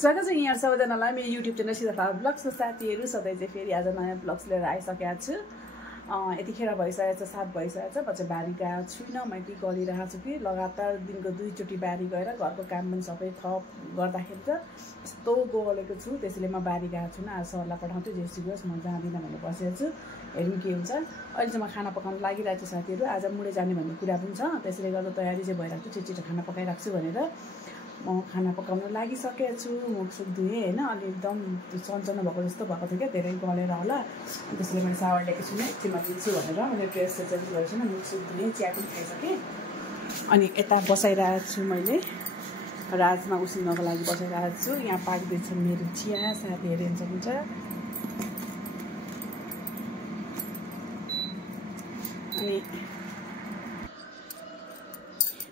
स्वागत छ यहाँ सबैजनालाई मेरो युट्युब च्यानल सीता ब्लग्सको साथीहरू सधैँ चाहिँ फेरि आज नयाँ ब्लग्स लिएर आइसकेको छु। यतिखेर भइसकेको छ 7 भइसकेको छ। म चाहिँ बारी गएको छुइनँ, म के गरिरहेको छु कि लगातार दिनको 2 चोटि बारी गएर घरको काम पनि सबै थप गर्दाखेरि त यस्तो गोलेको छु, त्यसैले म बारी गएको छुइनँ। आज सरलाई पठाउँछु, जेसी होस् म जाँदिनँ भनेर बसेको छु। हेरौँ के हुन्छ। अहिले चाहिँ म खाना पकाउन लागिरहेको छु साथीहरू। आज मुडे जाने भन्ने कुरा पनि छ, त्यसैले गर्दा तयारी चाहिँ भइरहेको छु, छिटो खाना पकाइराख्छु भनेर म खाना पकाउन लागिसकेको छु। मुखसुख धुएँ होइन, अलि एकदम सन्चनो भएको जस्तो भएको थियो क्या, धेरै गलेर होला। त्यसले मैले सावर लिएको छुइनँ, एकछिनमा दिन्छु भनेर मैले ड्रेस चाहिँ चेन्ज गरेको छुइनँ। मुखसुख धुएँ, चिया पनि खाइसकेँ। अनि यता बसाइरहेको छु, मैले राजमा उसिन्नको लागि बसाइरहेको छु। यहाँ पाक्दैछ मेरो चिया, साथीहरू हेर्न सक्नुहुन्छ। अनि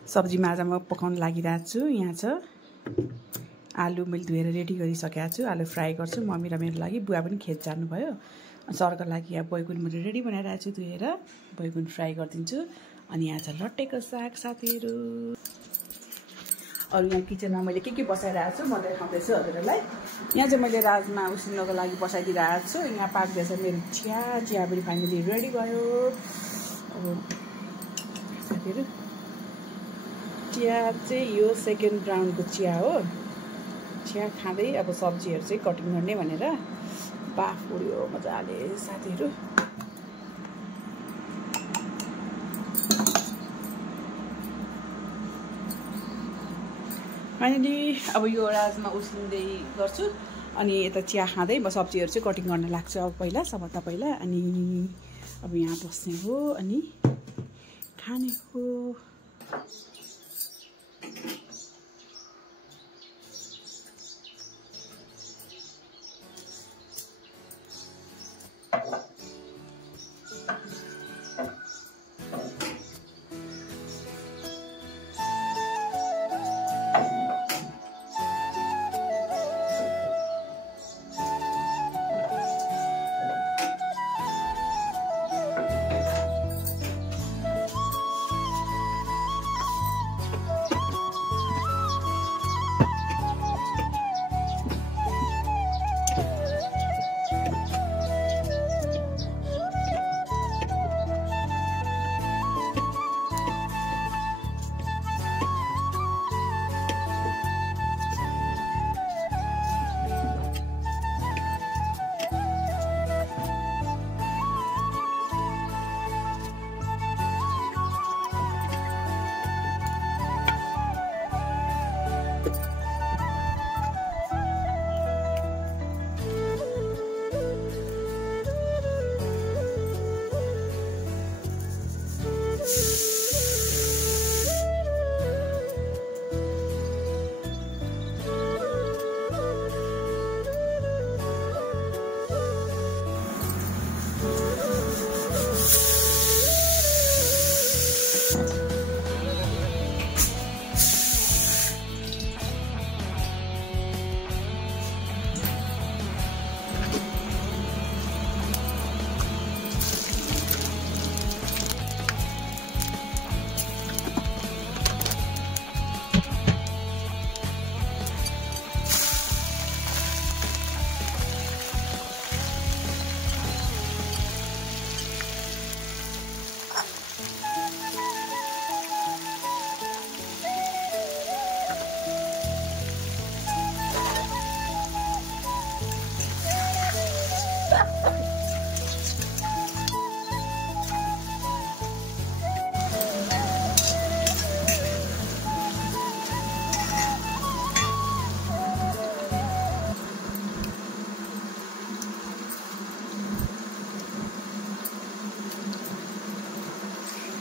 सब्जीमा आज म पकाउन लागिरहेको छु। यहाँ छ आलु, मैले धुएर रेडी गरिसकेको छु। आलु फ्राई गर्छु मम्मी र मेरो लागि। बुवा पनि खेत जानुभयो। सरको लागि यहाँ बैगुन मैले रेडी बनाइरहेको छु, धुएर बैगुन फ्राई गरिदिन्छु। अनि यहाँ छ लट्टेको साग साथीहरू। अरू यहाँ किचनमा मैले के बसाइरहेको छु म देखाउँदैछु हजुरहरूलाई। यहाँ चाहिँ मैले राजमा उसिन्नको लागि बसाइदिइरहेको छु। यहाँ पाक्दैछ मेरो चिया पनि फाइनली रेडी भयो। अब साथीहरू चिया चाहिँ यो सेकेन्ड राउन्डको चिया हो। चिया खाँदै अब सब्जीहरू चाहिँ कटिङ गर्ने भनेर बाफ उड्यो मजाले साथीहरू। फाइनली अब यो राजमा उसिन्दै गर्छु। अनि यता चिया खाँदै म सब्जीहरू चाहिँ कटिङ गर्न लाग्छु अब पहिला सबभन्दा पहिला। अनि अब यहाँ बस्ने हो अनि खाने हो।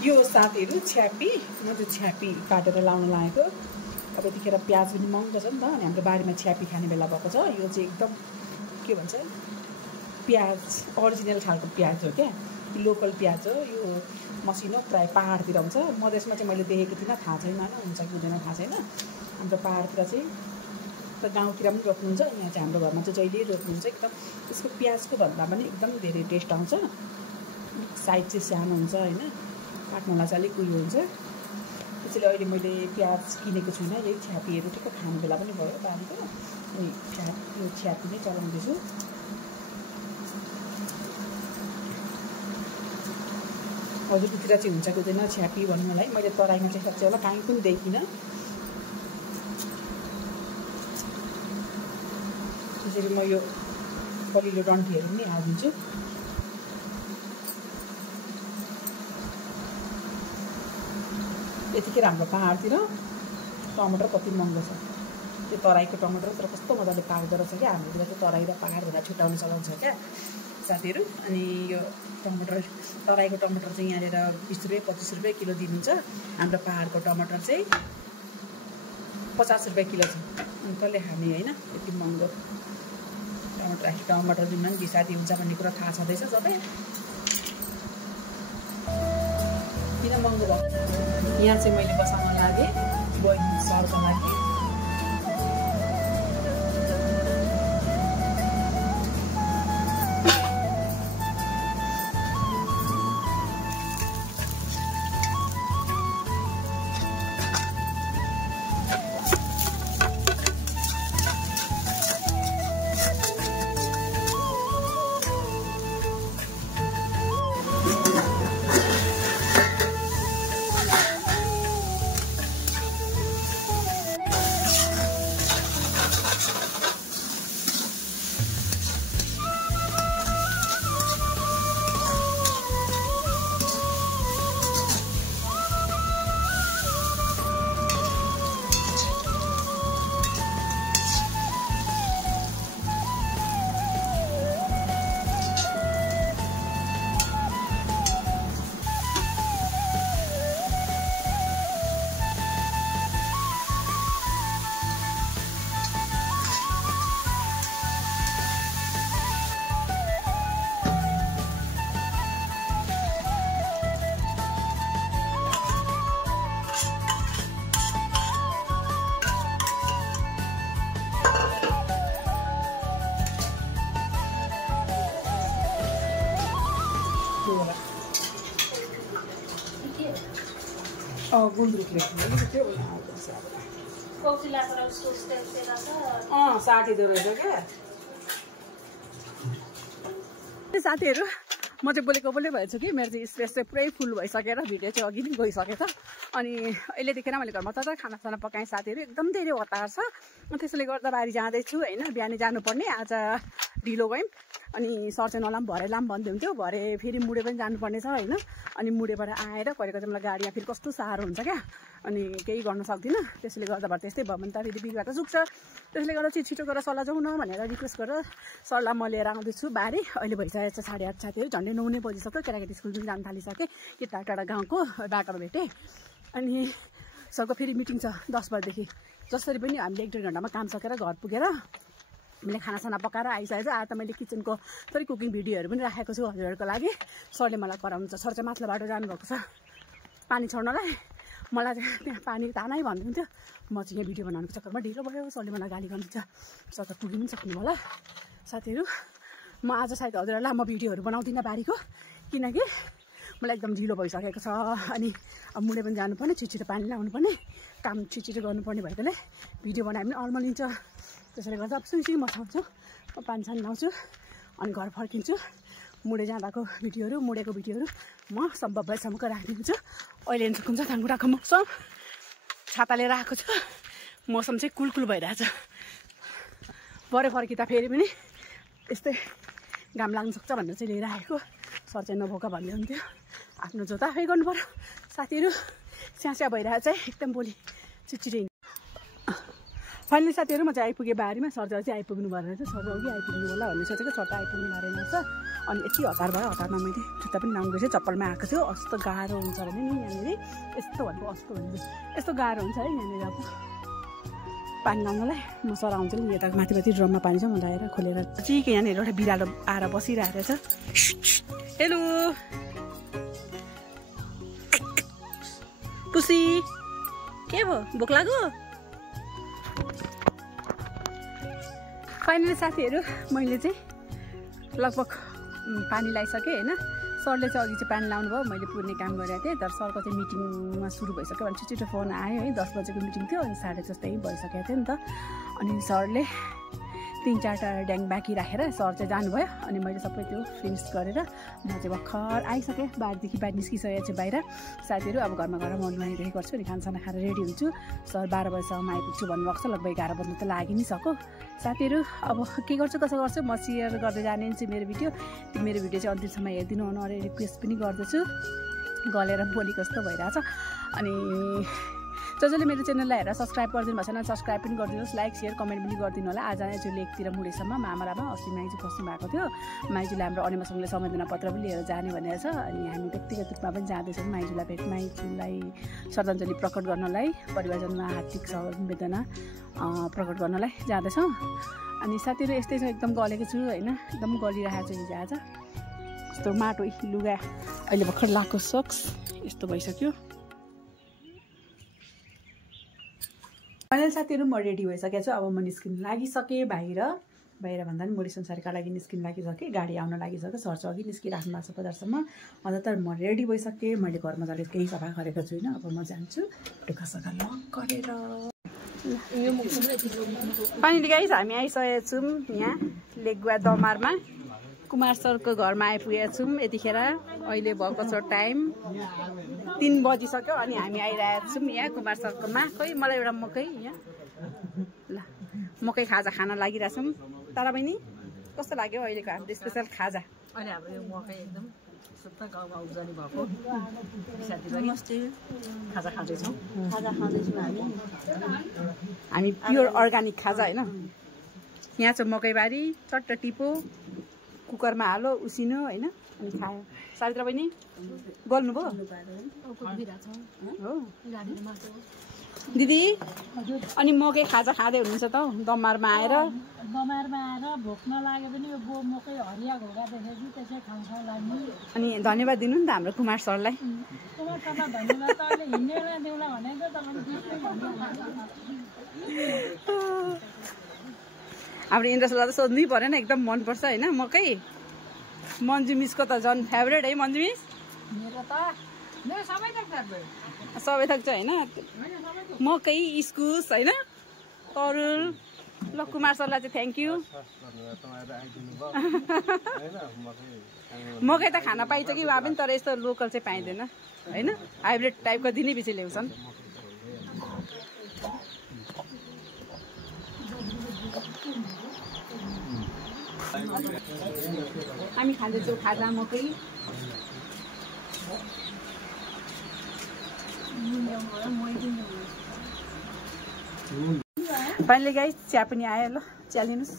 यो साथीहरू छ्यापी, म चाहिँ छ्यापी काटेर लाउन लागेको। अब यतिखेर प्याज पनि महँगो छ नि त, अनि हाम्रो बारीमा छ्यापी खाने बेला भएको छ। यो चाहिँ एकदम के भन्छ प्याज ओरिजिनल खालको प्याज हो क्या, लोकल प्याज हो यो। मसिनो प्रायः पाहाडतिर हुन्छ, मधेसमा चाहिँ मैले देखेको थिइनँ, थाहा छैन होइन, हुन्छ कि हुँदैन थाहा छैन। हाम्रो पाहाडतिर चाहिँ त गाउँतिर पनि रोप्नुहुन्छ, यहाँ चाहिँ हाम्रो घरमा चाहिँ जहिले रोप्नुहुन्छ। एकदम यसको प्याजको भन्दा पनि एकदम धेरै टेस्ट आउँछ। साइज चाहिँ सानो हुन्छ होइन, काट्नलाई चाहिँ अलिक उयो हुन्छ। त्यसैले अहिले मैले प्याज किनेको छुइनँ, यही छ्यापीहरू ठिक्क खाने बेला पनि भयो बारीको। यो छ्यापी नै चलाउँदैछु। हजुरतिर चाहिँ हुन्छ कि हुँदैन छ्यापी भन्नु मलाई। मैले तराईमा चाहिँ सक्छु होला, काहीँ पनि देखिनँ। त्यसरी म यो कलिलो डन्ठीहरू पनि हालिदिन्छु। यतिखेर हाम्रो पहाडतिर टमाटर कति महँगो छ। त्यो तराईको टमाटर तर कस्तो मजाले पाक्दो रहेछ क्या। हाम्रोतिर चाहिँ तराई र पहाड भनेर छुट्याउन चलाउँछ क्या साथीहरू। अनि यो टमाटर तराईको टमाटर चाहिँ यहाँनिर 20 रुपियाँ 25 रुपियाँ किलो दिनुहुन्छ। हाम्रो पहाडको टमाटर चाहिँ 50 रुपियाँ किलो छ। अनि कसले खाने होइन, यति महँगो टमाटर दिनमा पनि बिसादी हुन्छ भन्ने कुरा थाहा छँदैछ सबै। किन महँगो भयो? यहाँ चाहिँ मैले बसाउन लागेँ बहिनी सरको लागि। गुन्द्रुक साटिँदो रहेछ क्या साथीहरू। म चाहिँ बोलेको भएछु कि मेरो चाहिँ स्पेस चाहिँ पुरै फुल भइसकेर भिडियो चाहिँ अघि नै गइसकेछ। अनि अहिले देखेर मैले घरमा त खानासाना पकाएँ साथीहरू। एकदम धेरै हतार छ। त्यसैले गर्दा बारी जाँदैछु होइन। बिहानै जानुपर्ने, आज ढिलो गयौँ। अनि सर चाहिँ नलाम भरे लाम भन्दै हुन्थ्यो। भरे फेरि मुडे पनि जानुपर्ने छ होइन। अनि मुडेबाट आएर कहिलेको चाहिँ मलाई गाडीमा फेरि कस्तो साह्रो हुन्छ क्या। अनि केही गर्न सक्दिनँ। त्यसैले गर्दा भएर त्यस्तै भयो भने त फेरि बिगबाट सुक्छ। त्यसले गर्दा चाहिँ छिटो गरेर सल्लाह जाउँ न भनेर रिक्वेस्ट गरेर सरलाई म लिएर आउँदैछु बारी। अहिले भइसकेको छ 8:30 साथीहरू। झन्डै 9 नै बजिसक्यो। केटाकेटी स्कुल पनि जान थालिसकेँ। कि टाढा टाढा गाउँको बाटोमा भेटेँ। अनि सरको फेरि मिटिङ छ 10 बजेदेखि। जसरी पनि हामीले 1-1.5 घन्टामा काम सकेर घर पुगेर मैले खानासाना पकाएर आइसकेको छु। आज त मैले किचनको थोरै कुकिङ भिडियोहरू पनि राखेको छु हजुरहरूको लागि। सरले मलाई कराउनुहुन्छ। सर चाहिँ माथिल्लो बाटो जानुभएको छ पानी छोड्नलाई। मलाई चाहिँ त्यहाँ पानी तानै भन्नुहुन्थ्यो। म चाहिँ यहाँ भिडियो बनाउनुको चक्करमा ढिलो भयो। सरले मलाई गाली गर्नुहुन्छ। सर त पुग्नु पनि सक्नु होला साथीहरू। म आज सायद हजुरहरूलाई म भिडियोहरू बनाउँदिनँ बारीको, किनकि मलाई एकदम ढिलो भइसकेको छ। अनि अब मुडे पनि जानुपर्ने, छिटो पानी ल्याउनु पर्ने, काम छिटो गर्नुपर्ने भएकोले भिडियो बनायो भने अल्मलिन्छ। त्यसैले गर्दा अब सुनसुन मचाउँछु, म पानी लाउँछु अनि घर फर्किन्छु। मुडे जाँदाको भिडियोहरू, मुडेको भिडियोहरू म सम्भव भएसम्मको राखिदिन्छु। अहिले कुन चाहिँ थाङ्गुडाको मौसम छाता लिएर आएको छु। मौसम चाहिँ कुलकुल भइरहेछ। भरे फर्किँदा फेरि पनि यस्तै घाम लाग्न सक्छ भनेर चाहिँ लिएर आएको। सर चाहिँ नभोका भन्दै हुन्थ्यो। आफ्नो जोत आफै गर्नु पर्यो साथीहरू। स्यास्या भइरहेको चाहिँ एकदम भोलि चिचिरै। फाइनली साथीहरू म चाहिँ आइपुगेँ बारीमा। सर चाहिँ आइपुग्नु भएर चाहिँ सर अघि आइपुग्नु होला भन्ने सोचेको। सर त आइपुग्नु भएर रहेछ। अनि यति हतार भयो। हतारमा मैले जुत्ता पनि लाउनु गएछु। चप्पलमा आएको थियो। कस्तो गाह्रो हुन्छ भने नि यहाँनिर यस्तो भनेको कस्तो हुन्छ, यस्तो गाह्रो हुन्छ है यहाँनिर। अब पानी लाउनलाई म सर आउँछु नि। यता माथि ड्रममा पानी छ, म ल्याएर खोलेर ठिकै यहाँनिर एउटा बिरालो आएर बसिरहेको छ। हेलो पुसी, के भयो भोक लाग्यो? फाइनली साथीहरू मैले चाहिँ लगभग पानी लगाइसकेँ होइन। सरले चाहिँ अघि चाहिँ पानी लाउनु भयो, मैले पुर्ने काम गरेको थिएँ। तर सरको चाहिँ मिटिङमा सुरु भइसक्यो भने छिटो फोन आयो है। 10 बजेको मिटिङ थियो अनि 10:30 जस्तै भइसकेको थियो नि त। अनि सरले 3-4टा ड्याङ बाँकी राखेर सर चाहिँ जानुभयो अनि मैले सबै त्यो फिनिस गरेर म चाहिँ भर्खर आइसकेँ बारदेखि बाहिर निस्किसकेको छु बाहिर साथीहरू अब घरमा गएर म नुहाइरहेको गर्छु अनि खानासाना खाएर रेडी हुन्छु सर 12 बजीसम्म आइपुग्छु भन्नुभएको छ लगभग 11 बज्नु त लागि नै सक्यो साथीहरू अब के गर्छु कसो गर्छु म सेयर गर्दै जाने छु मेरो भिडियो चाहिँ अन्तिमसम्म हेरिदिनु हुन अरे रिक्वेस्ट पनि गर्दछु गलेर बोली कस्तो भइरहेछ अनि जसले मेरो च्यानललाई हेरेर सब्सक्राइब गरिदिनु भएको छैन सब्सक्राइब पनि गरिदिनुहोस् लाइक शेयर कमेन्ट पनि गरिदिनु होला आज चाहिँ लेकतिर मुडेसम्म मामरामा अस्ति माइजू खस्नु भएको थियो माइजूले हाम्रो अनिमासँगले सम्बन्धना पत्र पनि लिएर जाने भनेर छ अनि हामी व्यक्तिगत रूपमा पनि जाँदैछौँ माइजूलाई श्रद्धाञ्जली प्रकट गर्नलाई परिवारजनमा हार्दिक संवेदना प्रकट गर्नलाई जाँदैछौँ अनि साथीहरू यस्तै छ एकदम गलेको छु होइन एकदम गलिरहेको छु हिजो आज यस्तो माटो लुगा अहिले भर्खर लाएको सक्स यस्तो भइसक्यो फाइनल साथीहरू म रेडी भइसकेको छु अब म निस्किन लागिसकेँ बाहिर भन्दा पनि मुडी संसारका लागि निस्किन लागिसकेँ गाडी आउन लागिसक्यो सर चाहिँ अघि निस्किराख्नु भएको छ बजारसम्म अन्त तर म रेडी भइसकेँ मैले घरमा जाँदा केही सफा गरेको छुइनँ अब म जान्छु ढुक्कासका लक गरेर फाइनली गाइस हामी आइसकेका छौँ यहाँ लेकगुवा दमारमा कुमार सरको घरमा आइपुगेका छौँ यतिखेर अहिले भएको छ टाइम 3 बजिसक्यो अनि हामी आइरहेका छौँ यहाँ कुमार सरकोमा खोइ मलाई एउटा मकै यहाँ ल मकै खाजा खान लागिरहेछौँ तारा बहिनी कस्तो लाग्यो अहिलेको हाम्रो स्पेसल खाजा अहिले हाम्रो यो मकै एकदम शुद्ध गाउँमा उब्जनी भएको खाजा खाँदैछौँ हामी प्योर अर्ग्यानिक खाजा होइन यहाँ छ मकैबारी चट्ट टिपो कुकरमा हालो उसिनो होइन अनि खायो सावित्रा बहिनी गल्नुभयो हो दिदी अनि मकै खाजा खाँदै हुनुहुन्छ त दमारमा आएर भोक नलागे पनि यो मकै हरिया घोडा देखेपछि त्यसै खान्छ लाग्ने अनि धन्यवाद दिनु नि त हाम्रो कुमार सरलाई कुमार सरलाई धन्यवाद त अहिले हिँडेर देउला भनेको हाम्रो इन्द्रसलाई त सोध्नै परेन एकदम मनपर्छ होइन मकै मन्जु मिसको त झन् फेभरेट है मन्जु मिस मेरो सबै सबै थक्छ होइन मकै इस्कुस होइन तरुल ल कुमार सरलाई चाहिँ थ्याङ्क यू मकै त खान पाइन्छ कि उहाँ पनि तर यस्तो लोकल चाहिँ पाइँदैन होइन हाइब्रिड टाइपको दिनै पछि ल्याउँछन् हामी खाँदैछौँ खाजा मकै फाइनली गाइस चिया पनि आयो ल चिया लिनुहोस्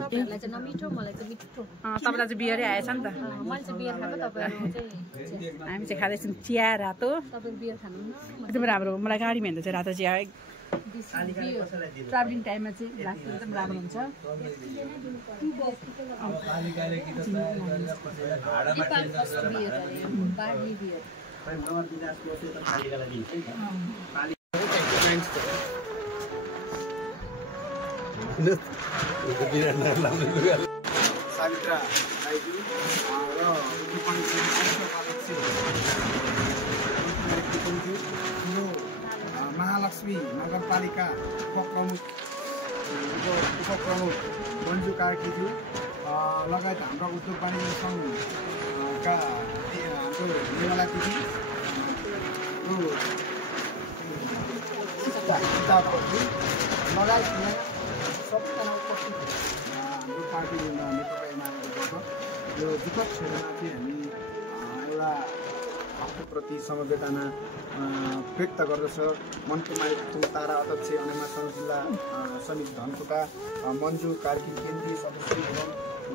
तपाईँहरूलाई चाहिँ नमिठो मलाई चाहिँ मिठो तपाईँलाई चाहिँ बियरै आएछ नि त मैले चाहिँ बियर खाएको तपाईँहरू चाहिँ हामी चाहिँ खाँदैछौँ चिया रातो तपाईँ बियर खानु एकदम राम्रो मलाई गाडीमा हिँड्दा चाहिँ रातो चिया ट्राभलिङ टाइममा चाहिँ लाग्छ एकदम राम्रो हुन्छ सावित्रा महालक्ष्मी नगरपालिका उपप्रमुख मन्जु कार्कीज्यू लगायत हाम्रा उद्योग वाणिज्य सङ्घका हाम्रो निर्मला दिदी लगायत सबैजना उपस्थित हाम्रो पार्टी नेकपा एमालेबाट यो विपद क्षेत्रमा चाहिँ हामी एउटा आफूप्रति समवेदना व्यक्त गर्दछ मनको माइक तारा अध्यक्ष अनिमा जिल्ला समिति धनकुटा मन्जु कार्की केन्द्रीय सदस्य एवं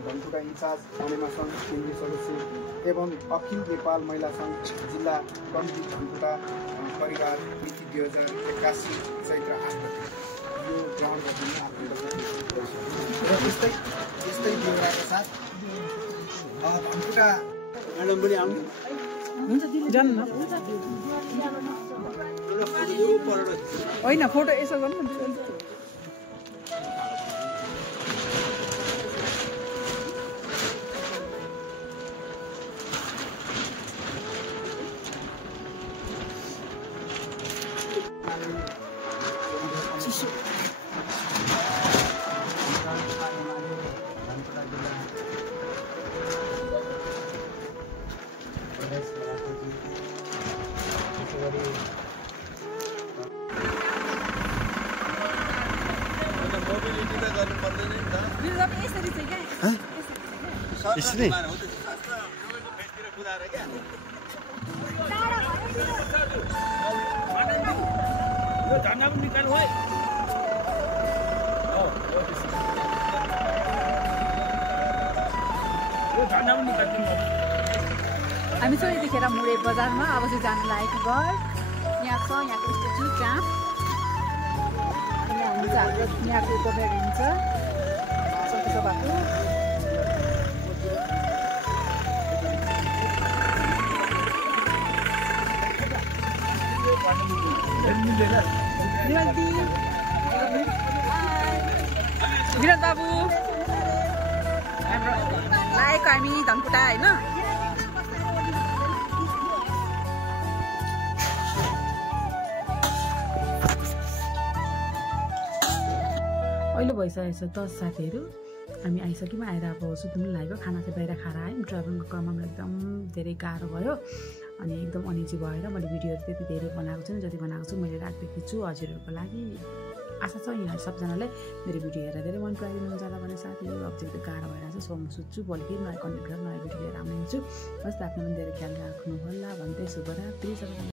धनकुटा इन्चार्ज अनिमा सङ्घ केन्द्रीय सदस्य एवं अखिल नेपाल महिला सङ्घ जिल्ला कमिटी धनकुटा परिवार मिति 2081 चैत्र 8 यो ग्रहण गरिदिनु आफ्नो र यस्तै बेहोराका साथ धनकुटा म्याडम पनि आउनु जानु होइन फोटो यसो गर्नु यसरी चाहिँ क्या यसरी झन्डा पनि निकाल्नु है झन्डा पनि निकाल्नु हामी चाहिँ यतिखेर मुरे बजारमा अब चाहिँ जानु लागेको घर यहाँ छ यहाँको स्ट्याचु जहाँ यहाँ हुन्छ हाम्रो यहाँको गभर्नर हुन्छ सभाको विराट बाबु हाम्रो लागेको हामी धनकुटा होइन अहिले भइसकेको छ 10 साथीहरू हामी आइसक्यौँ आएर अब सुत्नु लागेको खाना चाहिँ बाहिर खाएर आयौँ ट्राभलिङको क्रममा एकदम धेरै गाह्रो भयो अनि एकदम अनिजी भएर मैले भिडियोहरू त्यति धेरै बनाएको छु जति बनाएको छु मैले राखिदिएको छु हजुरहरूको लागि आशा छ यहाँ सबजनालाई मेरो भिडियो हेरेर धेरै मन पराइदिनुहुन्छ होला भने साथीहरू अब चाहिँ गाह्रो भइरहेको छ सोम सुत्छु भोलि फेरि नयाँ कन्टेन्ट गरेर नयाँ भिडियो लिएर आउने हुन्छु बस आफ्नो पनि धेरै ख्याल राख्नु होला भन्दै शुभरात्रि सबैजना।